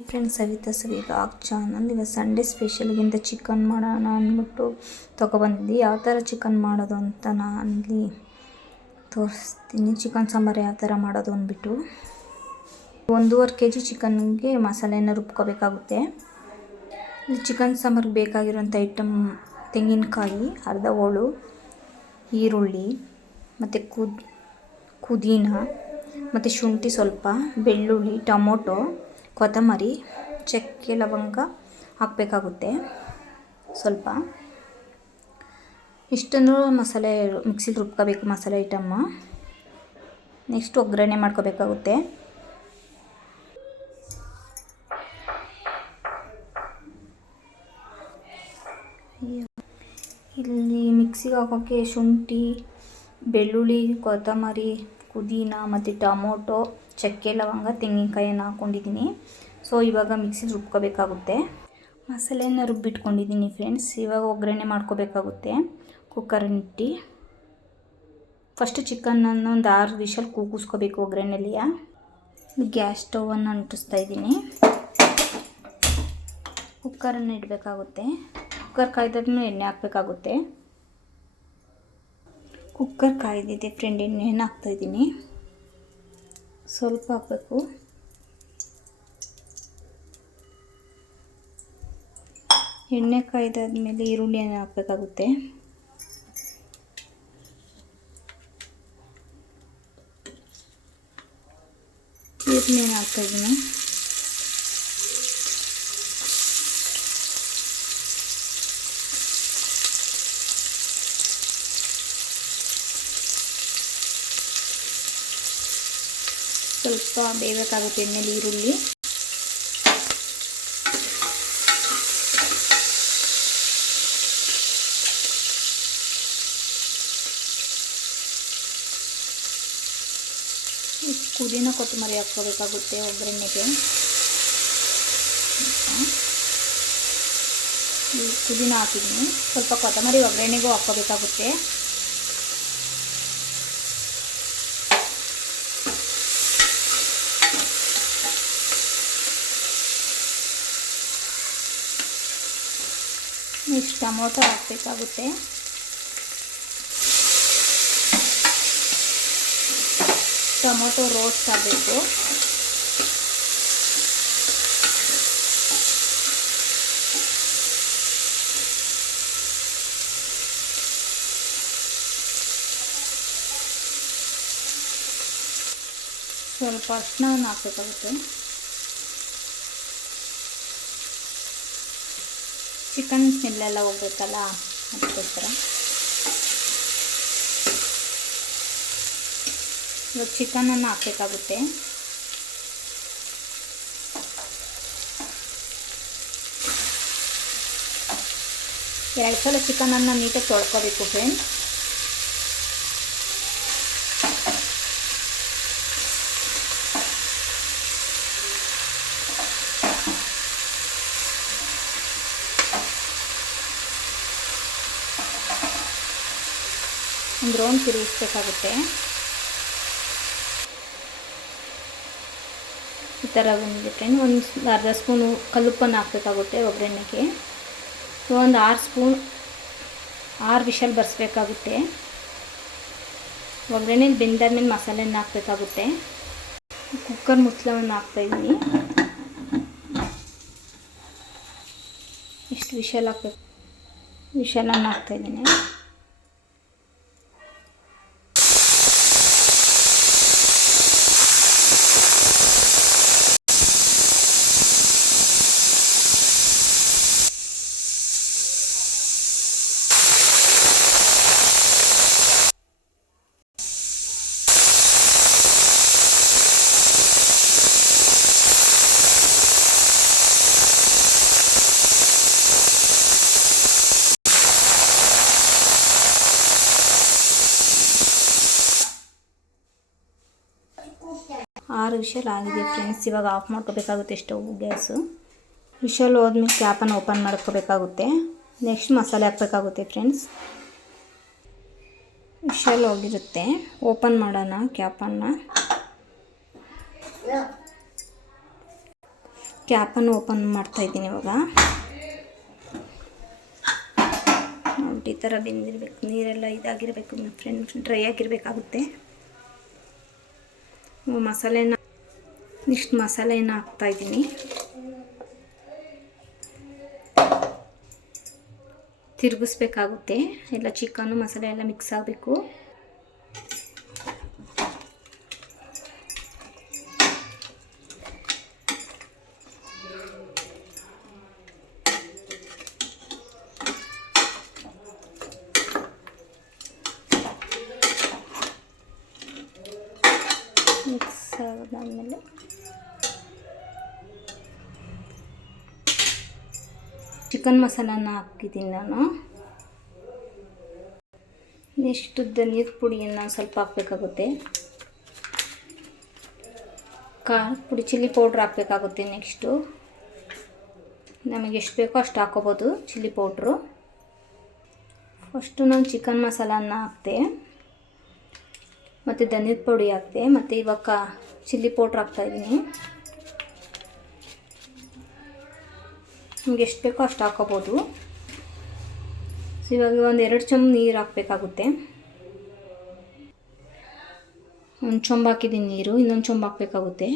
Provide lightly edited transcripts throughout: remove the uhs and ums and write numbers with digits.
Hi friends, Savita vlog channel. ಈಗ Sunday ಸ್ಪೆಷಲ್ಗಿಂತ chicken ಮಾಡೋಣ ಅಂದ್ಬಿಟ್ಟು ತೊಗೊಬಂದಿದ್ದೆ. ಯಾವ ಥರ ಚಿಕನ್ ಮಾಡೋದು ಅಂತ ನಾನಿಲ್ಲಿ ತೋರಿಸ್ತೀನಿ. ಚಿಕನ್ ಸಾಂಬಾರು ಯಾವ ಥರ ಮಾಡೋದು ಅಂದ್ಬಿಟ್ಟು 1.5 kg ಚಿಕನ್ಗೆ ಮಸಾಲೆನ ರುಬ್ಕೋಬೇಕಾಗುತ್ತೆ. ಇಲ್ಲಿ ಚಿಕನ್ ಸಾಂಬಾರಿಗೆ ಬೇಕಾಗಿರೋಂಥ ಐಟಮ್ ತೆಂಗಿನಕಾಯಿ, ಅರ್ಧ ಹೋಳು, ಈರುಳ್ಳಿ ಮತ್ತು ಪುದೀನ ಮತ್ತು ಶುಂಠಿ ಸ್ವಲ್ಪ, ಬೆಳ್ಳುಳ್ಳಿ, ಟೊಮೊಟೊ, ಕೊತ್ತಂಬರಿ, ಚಕ್ಕೆ, ಲವಂಗ ಹಾಕಬೇಕಾಗುತ್ತೆ ಸ್ವಲ್ಪ. ಇಷ್ಟನ್ನು ಮಸಾಲೆ ಮಿಕ್ಸಿಲಿ ರುಬ್ಕೋಬೇಕು ಮಸಾಲೆ ಐಟಮ್ಮ. ನೆಕ್ಸ್ಟ್ ಒಗ್ಗರಣೆ ಮಾಡ್ಕೋಬೇಕಾಗುತ್ತೆ. ಇಲ್ಲಿ ಮಿಕ್ಸಿಗೆ ಹಾಕೋಕ್ಕೆ ಶುಂಠಿ, ಬೆಳ್ಳುಳ್ಳಿ, ಕೊತ್ತಂಬರಿ, ಪುದೀನ ಮತ್ತು ಟೊಮೊಟೊ, ಚಕ್ಕೆ, ಲವಂಗ, ತೆಂಗಿನಕಾಯನ್ನು ಹಾಕ್ಕೊಂಡಿದ್ದೀನಿ. ಸೊ ಇವಾಗ ಮಿಕ್ಸಿಲಿ ರುಬ್ಕೋಬೇಕಾಗುತ್ತೆ. ಮಸಾಲೆಯನ್ನು ರುಬ್ಬಿಟ್ಕೊಂಡಿದ್ದೀನಿ ಫ್ರೆಂಡ್ಸ್. ಇವಾಗ ಒಗ್ಗರಣೆ ಮಾಡ್ಕೋಬೇಕಾಗುತ್ತೆ. ಕುಕ್ಕರನ್ನಿಟ್ಟು ಫಸ್ಟ್ ಚಿಕನನ್ನು ಒಂದು 6 ವಿಷಲ್ ಕೂಗಿಸ್ಕೋಬೇಕು ಒಗ್ಗರಣೆಯಲ್ಲಿ. ಗ್ಯಾಸ್ ಸ್ಟವನ್ನು ಅಂಟಿಸ್ತಾ ಇದ್ದೀನಿ. ಕುಕ್ಕರನ್ನು ಇಡಬೇಕಾಗುತ್ತೆ. ಕುಕ್ಕರ್ ಕಾಯ್ದಾದ್ಮೇಲೆ ಎಣ್ಣೆ ಹಾಕಬೇಕಾಗುತ್ತೆ. ಕುಕ್ಕರ್ ಕಾಯ್ದಿದೆ ಫ್ರೆಂಡ್, ಎಣ್ಣೆಯನ್ನು ಹಾಕ್ತಾಯಿದ್ದೀನಿ. ಸ್ವಲ್ಪ ಹಾಕಬೇಕು. ಎಣ್ಣೆ ಕಾಯ್ದಾದ್ಮೇಲೆ ಈರುಳ್ಳಿಯನ್ನು ಹಾಕಬೇಕಾಗುತ್ತೆ. ಈರುಳ್ಳಿಯನ್ನು ಹಾಕ್ತಾಯಿದ್ದೀನಿ. ಸ್ವಲ್ಪ ಬೇಯಬೇಕಾಗುತ್ತೆ ಎಣ್ಣೆಲಿ ಈರುಳ್ಳಿ. ಪುದೀನ, ಕೊತ್ತಂಬರಿ ಹಾಕ್ಕೋಬೇಕಾಗುತ್ತೆ ಒಗ್ಗರಣೆಗೆ. ಪುದೀನ ಹಾಕಿದ್ದೀನಿ. ಸ್ವಲ್ಪ ಕೊತ್ತಂಬರಿ ಒಗ್ಗರಣೆಗೂ ಹಾಕ್ಕೋಬೇಕಾಗುತ್ತೆ. ನೆಕ್ಸ್ಟ್ ಟೊಮೊಟೊ ಹಾಕಬೇಕಾಗುತ್ತೆ. ಟೊಮೊಟೊ ರೋಸ್ಟ್ ಆಗಬೇಕು. ಸ್ವಲ್ಪ ಅರಿಶಿಣವನ್ನು ಹಾಕಬೇಕಾಗುತ್ತೆ. ಚಿಕನ್ ಸ್ಮೆಲ್ಲೆಲ್ಲ ಹೋಗ್ಬೇಕಲ್ಲ, ಅದಕ್ಕೋಸ್ಕರ. ಇವಾಗ ಚಿಕನನ್ನು ಹಾಕಬೇಕಾಗುತ್ತೆ. ಎರಡು ಸಲ ಚಿಕನನ್ನು ನೀಟಾಗಿ ತೊಳ್ಕೊಬೇಕು ಫ್ರೆಂಡ್ಸ್. ಒಂದು ರೌಂಡ್ ತಿರುಗಿಸ್ಬೇಕಾಗುತ್ತೆ. ಈ ಥರ ಬಂದಿದೆ ಫ್ರೆಂಡ್. ಒಂದು ಅರ್ಧ ಸ್ಪೂನು ಕಲ್ಲುಪ್ಪನ್ನು ಹಾಕಬೇಕಾಗುತ್ತೆ ಒಗ್ಗರಣೆಗೆ. ಒಂದು 6 ವಿಷಲ್ ಬರೆಸ್ಬೇಕಾಗುತ್ತೆ. ಒಗ್ಗರಣೆಲಿ ಬೆಂದಾದ್ಮೇಲೆ ಮಸಾಲೆಯನ್ನು ಹಾಕಬೇಕಾಗುತ್ತೆ. ಕುಕ್ಕರ್ ಮುಚ್ಚಳವನ್ನು ಹಾಕ್ತಾಯಿದ್ದೀನಿ. ಇಷ್ಟು ವಿಷಲ್ ಹಾಕಬೇಕು. ವಿಷಲನ್ನು ಹಾಕ್ತಾಯಿದ್ದೀನಿ. ಆರು ವಿಷಲ್ ಆಗಿದೆ ಫ್ರೆಂಡ್ಸ್. ಇವಾಗ ಆಫ್ ಮಾಡ್ಕೋಬೇಕಾಗುತ್ತೆ ಸ್ಟವ್ ಗ್ಯಾಸು. ವಿಷಲ್ ಹೋದ್ಮೇಲೆ ಕ್ಯಾಪನ್ನು ಓಪನ್ ಮಾಡ್ಕೋಬೇಕಾಗುತ್ತೆ. ನೆಕ್ಸ್ಟ್ ಮಸಾಲೆ ಹಾಕಬೇಕಾಗುತ್ತೆ ಫ್ರೆಂಡ್ಸ್. ವಿಷಲ್ ಹೋಗಿರುತ್ತೆ. ಓಪನ್ ಮಾಡೋಣ ಕ್ಯಾಪನ್ನು. ಕ್ಯಾಪನ್ನು ಓಪನ್ ಮಾಡ್ತಾಯಿದ್ದೀನಿ ಇವಾಗ. ಈ ಥರ ಬೆಂದಿರಬೇಕು, ನೀರೆಲ್ಲ ಇದಾಗಿರಬೇಕು ಫ್ರೆಂಡ್, ಡ್ರೈ ಆಗಿರಬೇಕಾಗುತ್ತೆ. ಇಷ್ಟು ಮಸಾಲೆಯನ್ನು ಹಾಕ್ತಾಯಿದ್ದೀನಿ. ತಿರುಗಿಸ್ಬೇಕಾಗುತ್ತೆ, ಎಲ್ಲ ಚಿಕನ್ನು ಮಸಾಲೆ ಎಲ್ಲ ಮಿಕ್ಸ್ ಆಗಬೇಕು. ಮಿಕ್ಸ್ ಆದಾದಮೇಲೆ ಚಿಕನ್ ಮಸಾಲನ ಹಾಕಿದ್ದೀನಿ ನಾನು. ನೆಕ್ಸ್ಟ್ ಧನಿಯದ ಪುಡಿಯನ್ನು ಸ್ವಲ್ಪ ಹಾಕಬೇಕಾಗುತ್ತೆ. ಖಾರದ ಪುಡಿ, ಚಿಲ್ಲಿ ಪೌಡ್ರ್ ಹಾಕಬೇಕಾಗುತ್ತೆ. ನೆಕ್ಸ್ಟು ನಮಗೆ ಎಷ್ಟು ಬೇಕೋ ಅಷ್ಟು ಹಾಕೋಬೋದು ಚಿಲ್ಲಿ ಪೌಡ್ರು. ಫಸ್ಟು ನಾನು ಚಿಕನ್ ಮಸಾಲನ ಹಾಕ್ತೆ, ಮತ್ತು ಧನಿಯದ ಪುಡಿ ಹಾಕ್ತೆ, ಮತ್ತು ಇವಾಗ ಚಿಲ್ಲಿ ಪೌಡ್ರ್ ಹಾಕ್ತಾಯಿದ್ದೀನಿ. ನಿಮ್ಗೆ ಎಷ್ಟು ಬೇಕೋ ಅಷ್ಟು ಹಾಕೋಬೋದು. ಇವಾಗ ಒಂದು 2 ಚಮಚ ನೀರು ಹಾಕಬೇಕಾಗುತ್ತೆ. ಒಂದು ಚೊಂಬು ಹಾಕಿದ್ದೀನಿ ನೀರು, ಇನ್ನೊಂದು ಚೊಂಬು ಹಾಕಬೇಕಾಗುತ್ತೆ.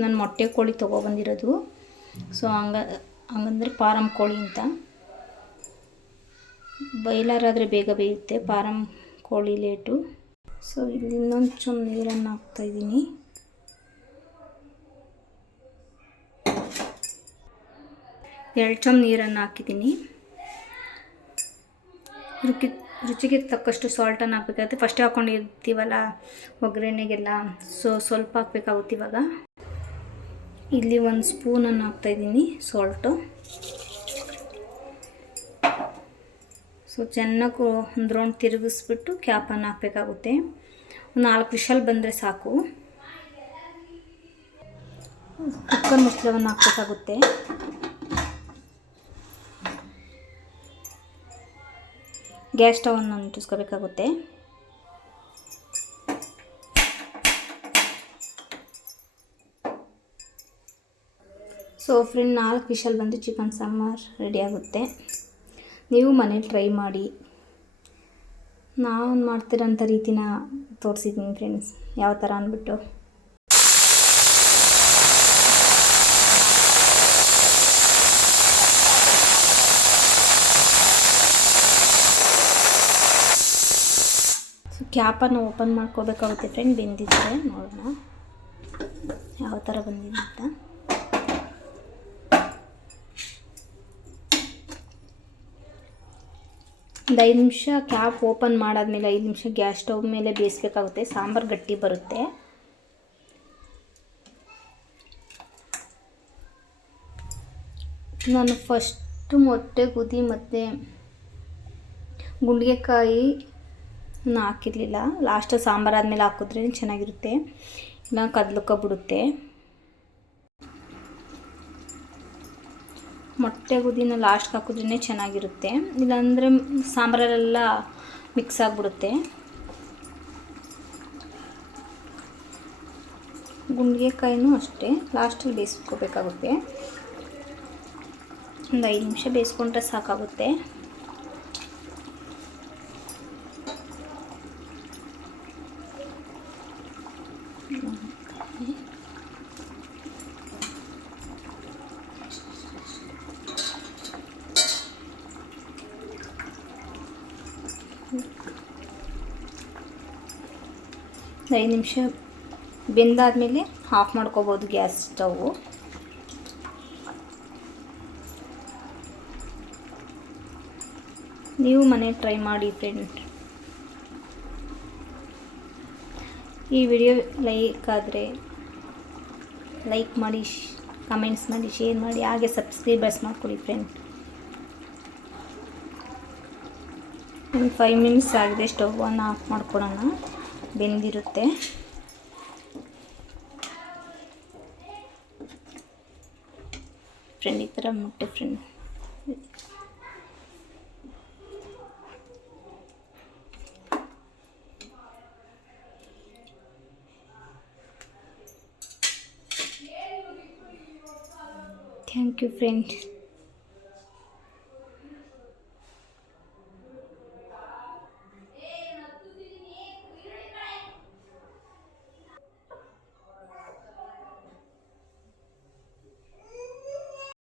ನಾನು ಮೊಟ್ಟೆ ಕೋಳಿ ತೊಗೊಬಂದಿರೋದು, ಸೊ ಹಂಗಂದ್ರೆ ಫಾರಮ್ ಕೋಳಿ ಅಂತ. ಬಾಯ್ಲರ್ ಆದರೆ ಬೇಗ ಬೇಯುತ್ತೆ, ಫಾರಮ್ ಕೋಳಿ ಲೇಟು. ಸೊ ಇಲ್ಲಿ ಇನ್ನೊಂದು ಚೊಂಬು ನೀರನ್ನು ಹಾಕ್ತಾಯಿದ್ದೀನಿ. ಎರಡು ಚಮಚ ನೀರನ್ನು ಹಾಕಿದ್ದೀನಿ. ರುಚಿಗೆ ತಕ್ಕಷ್ಟು ಸಾಲ್ಟನ್ನು ಹಾಕಬೇಕಾಗುತ್ತೆ. ಫಸ್ಟೇ ಹಾಕ್ಕೊಂಡಿರ್ತೀವಲ್ಲ ಒಗ್ಗರಣೆಗೆಲ್ಲ, ಸೊ ಸ್ವಲ್ಪ ಹಾಕಬೇಕಾಗುತ್ತೆ. ಇವಾಗ ಇಲ್ಲಿ 1 ಸ್ಪೂನನ್ನು ಹಾಕ್ತಾಯಿದ್ದೀನಿ ಸಾಲ್ಟು. ಸೊ ಚೆನ್ನಾಗಿ ಒಂದು ರೌಂಡ್ ತಿರುಗಿಸ್ಬಿಟ್ಟು ಕ್ಯಾಪನ್ನು ಹಾಕಬೇಕಾಗುತ್ತೆ. ಒಂದು 4 ವಿಷಲ್ ಬಂದರೆ ಸಾಕು. ಕುಕ್ಕರ್ ಮುಚ್ಚಳವನ್ನು ಹಾಕಬೇಕಾಗುತ್ತೆ. ಗ್ಯಾಸ್ ಸ್ಟವನ್ನು ಅಂಟಿಸ್ಕೋಬೇಕಾಗುತ್ತೆ. ಸೊ ಫ್ರೆಂಡ್, 4 ವಿಷಲ್ ಬಂದು ಚಿಕನ್ ಸಾಂಬಾರು ರೆಡಿ ಆಗುತ್ತೆ. ನೀವು ಮನೇಲಿ ಟ್ರೈ ಮಾಡಿ. ನಾನು ಮಾಡ್ತಿರೋಂಥ ರೀತಿನ ತೋರಿಸಿದ್ದೀನಿ ಫ್ರೆಂಡ್ಸ್, ಯಾವ ಥರ ಅಂದ್ಬಿಟ್ಟು. ಕ್ಯಾಪನ್ನು ಓಪನ್ ಮಾಡ್ಕೋಬೇಕಾಗುತ್ತೆ ಫ್ರೆಂಡ್. ಬೆಂದಿದ್ದರೆ ನೋಡೋಣ ಯಾವ ಥರ ಬಂದಿದೆ ಅಂತ. ಒಂದು 5 ನಿಮಿಷ ಕ್ಯಾಪ್ ಓಪನ್ ಮಾಡಾದ್ಮೇಲೆ 5 ನಿಮಿಷ ಗ್ಯಾಸ್ ಸ್ಟವ್ ಮೇಲೆ ಬೇಯಿಸ್ಬೇಕಾಗುತ್ತೆ. ಸಾಂಬಾರು ಗಟ್ಟಿ ಬರುತ್ತೆ. ನಾನು ಫಸ್ಟು ಮೊಟ್ಟೆ ಗುದಿ ಮತ್ತು ಗುಂಡಿಗೆಕಾಯಿ ಹಾಕಿರಲಿಲ್ಲ. ಲಾಸ್ಟ್ ಸಾಂಬಾರು ಆದಮೇಲೆ ಹಾಕಿದ್ರೆ ಚೆನ್ನಾಗಿರುತ್ತೆ, ಇಲ್ಲ ಕದ್ಲುಕೊಬಿಡುತ್ತೆ. ಮೊಟ್ಟೆ ಗುದಿನ ಲಾಸ್ಟ್ಗೆ ಹಾಕಿದ್ರೇ ಚೆನ್ನಾಗಿರುತ್ತೆ, ಇಲ್ಲಾಂದರೆ ಸಾಂಬಾರಲ್ಲೆಲ್ಲ ಮಿಕ್ಸ್ ಆಗಿಬಿಡುತ್ತೆ. ಗುಂಡಿಗೆಕಾಯಿನೂ ಅಷ್ಟೇ ಲಾಸ್ಟಲ್ಲಿ ಬೇಯಿಸ್ಕೋಬೇಕಾಗುತ್ತೆ. ಒಂದು 5 ನಿಮಿಷ ಬೇಯಿಸ್ಕೊಂಡ್ರೆ ಸಾಕಾಗುತ್ತೆ. ಒಂದು 5 ನಿಮಿಷ ಬೆಂದಾದಮೇಲೆ ಆಫ್ ಮಾಡ್ಕೋಬೋದು ಗ್ಯಾಸ್ ಸ್ಟವ್ವು. ನೀವು ಮನೆ ಟ್ರೈ ಮಾಡಿ ಫ್ರೆಂಡ್. ಈ ವಿಡಿಯೋ ಲೈಕ್ ಆದರೆ ಲೈಕ್ ಮಾಡಿ, ಕಮೆಂಟ್ಸ್ ಮಾಡಿ, ಶೇರ್ ಮಾಡಿ, ಹಾಗೆ ಸಬ್ಸ್ಕ್ರೈಬರ್ಸ್ ಮಾಡ್ಕೊಳ್ಳಿ ಫ್ರೆಂಡ್. ಒಂದು 5 ಮಿನಿಟ್ಸ್ ಆಗಿದೆ, ಸ್ಟವ್ವನ್ನು ಆಫ್ ಮಾಡ್ಕೊಳೋಣ. ಬೆಂದಿರುತ್ತೆ. ಫ್ರೆಂಡ್ ಈ ಥರ ಮೊಟ್ಟೆ ಫ್ರೆಂಡ್ ಥ್ಯಾಂಕ್ ಯು ಫ್ರೆಂಡ್ಸ್.